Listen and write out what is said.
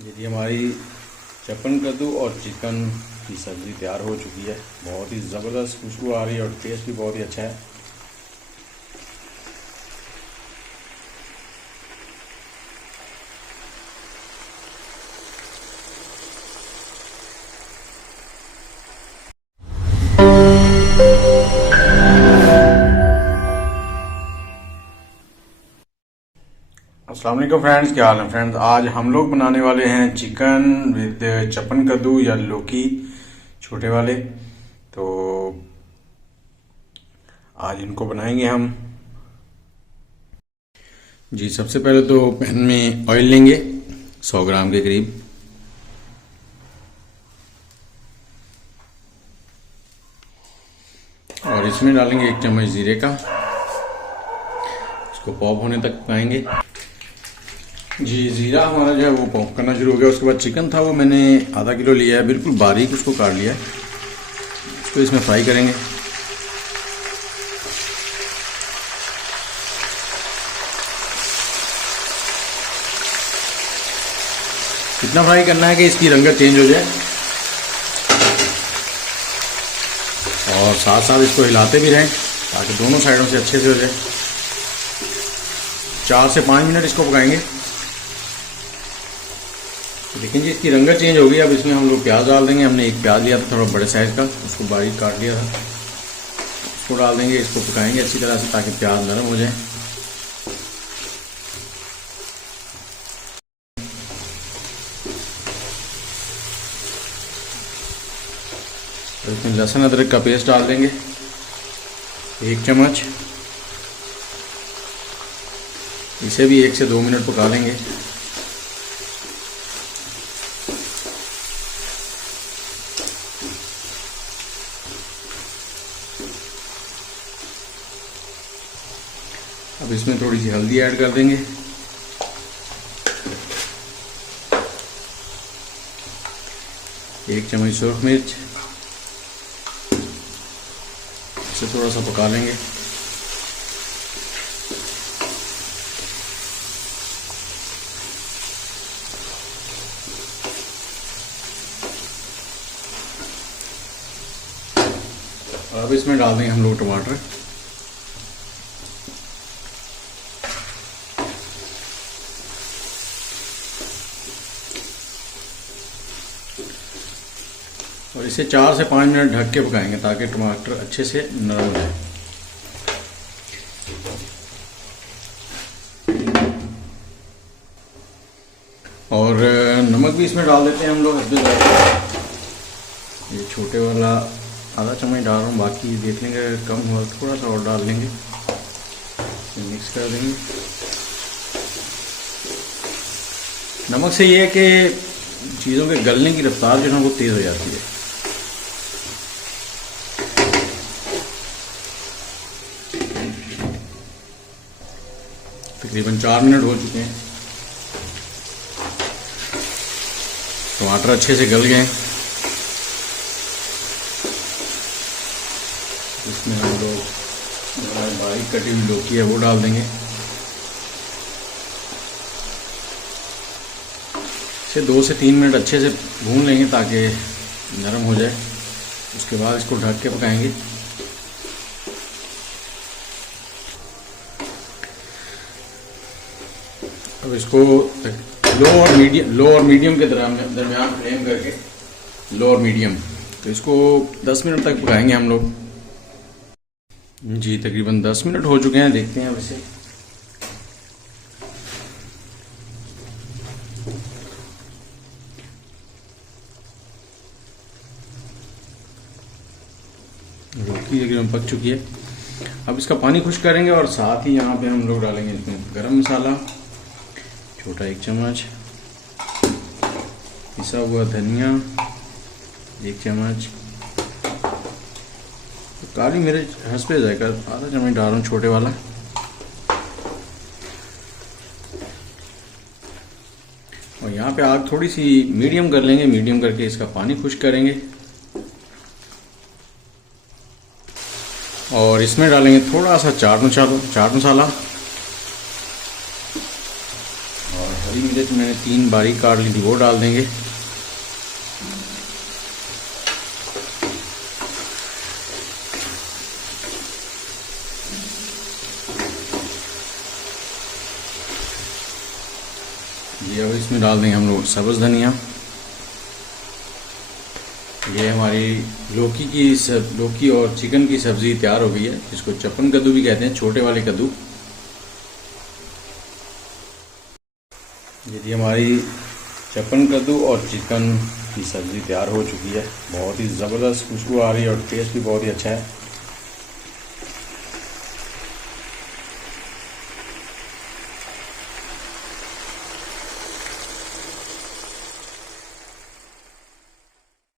जी हमारी चपन कद्दू और चिकन की सब्ज़ी तैयार हो चुकी है। बहुत ही ज़बरदस्त खुशबू आ रही है और टेस्ट भी बहुत ही अच्छा है। अस्सलाम वालेकुम फ्रेंड्स, क्या हाल है फ्रेंड्स। आज हम लोग बनाने वाले हैं चिकन विद चपन कद्दू या लौकी छोटे वाले। तो आज इनको बनाएंगे हम। जी सबसे पहले तो पैन में ऑयल लेंगे 100 ग्राम के करीब। और इसमें डालेंगे 1 चम्मच जीरे का। इसको पॉप होने तक पकाएंगे। जी जीरा हमारा जो है वो पॉप करना शुरू हो गया। उसके बाद चिकन था वो मैंने आधा किलो लिया है, बिल्कुल बारीक उसको काट लिया है। इसको इसमें फ्राई करेंगे। इतना फ्राई करना है कि इसकी रंगत चेंज हो जाए और साथ साथ इसको हिलाते भी रहें ताकि दोनों साइडों से अच्छे से हो जाए। 4 से 5 मिनट इसको पकाएंगे। लेकिन जी इसकी रंगत चेंज हो गई। अब इसमें हम लोग प्याज डाल देंगे। हमने एक प्याज लिया था थोड़ा बड़े साइज का, उसको बारीक काट लिया था, उसको डाल देंगे। इसको पकाएंगे अच्छी तरह से ताकि प्याज नरम हो जाए। तो इसमें लहसुन अदरक का पेस्ट डाल देंगे 1 चम्मच। इसे भी 1 से 2 मिनट पका लेंगे। अब इसमें थोड़ी सी हल्दी ऐड कर देंगे। एक चम्मच सूरख मिर्च। इसे थोड़ा सा पका लेंगे। और अब इसमें डाल देंगे हम लोग टमाटर। और इसे 4 से 5 मिनट ढक के पकाएंगे ताकि टमाटर अच्छे से नरम हो जाए। और नमक भी इसमें डाल देते हैं हम लोग। ये छोटे वाला आधा चम्मच डाल रहा हूँ, बाकी देख लेंगे कम हुआ थोड़ा सा और डाल लेंगे। मिक्स कर देंगे। नमक से ये है कि चीज़ों के गलने की रफ्तार जो है वो तेज़ हो जाती है। तकरीबन 4 मिनट हो चुके हैं। टमाटर अच्छे से गल गए। इसमें हम लोग बारीक कटी हुई लौकी है वो डाल देंगे। इसे 2 से 3 मिनट अच्छे से भून लेंगे ताकि नरम हो जाए। उसके बाद इसको ढक के पकाएंगे। अब इसको लो और मीडियम के दरमियान फ्लेम करके, लो और मीडियम, तो इसको 10 मिनट तक पकाएंगे हम लोग। जी तकरीबन 10 मिनट हो चुके हैं। देखते हैं अब इसे। लौकी तकरीबन पक चुकी है। अब इसका पानी खुश्क करेंगे और साथ ही यहाँ पे हम लोग डालेंगे इसमें गरम मसाला छोटा 1 चम्मच, पिसा हुआ धनिया 1 चम्मच, काली मिर्च हंसपे जाएगा आधा चम्मच डाल रहा हूँ छोटे वाला। और यहाँ पे आग थोड़ी सी मीडियम कर लेंगे। मीडियम करके इसका पानी खुश्क करेंगे और इसमें डालेंगे थोड़ा सा चाट मसाला और हरी मिर्च मिर्च मैंने 3 बारीक काट ली थी, वो डाल देंगे। ये अब इसमें डाल देंगे हम लोग सब्ज़ धनिया। ये हमारी लौकी और चिकन की सब्ज़ी तैयार हो गई है, जिसको चप्पन कद्दू भी कहते हैं, छोटे वाले कद्दू। ये हमारी चप्पन कद्दू और चिकन की सब्ज़ी तैयार हो चुकी है। बहुत ही ज़बरदस्त खुशबू आ रही है और टेस्ट भी बहुत ही अच्छा है।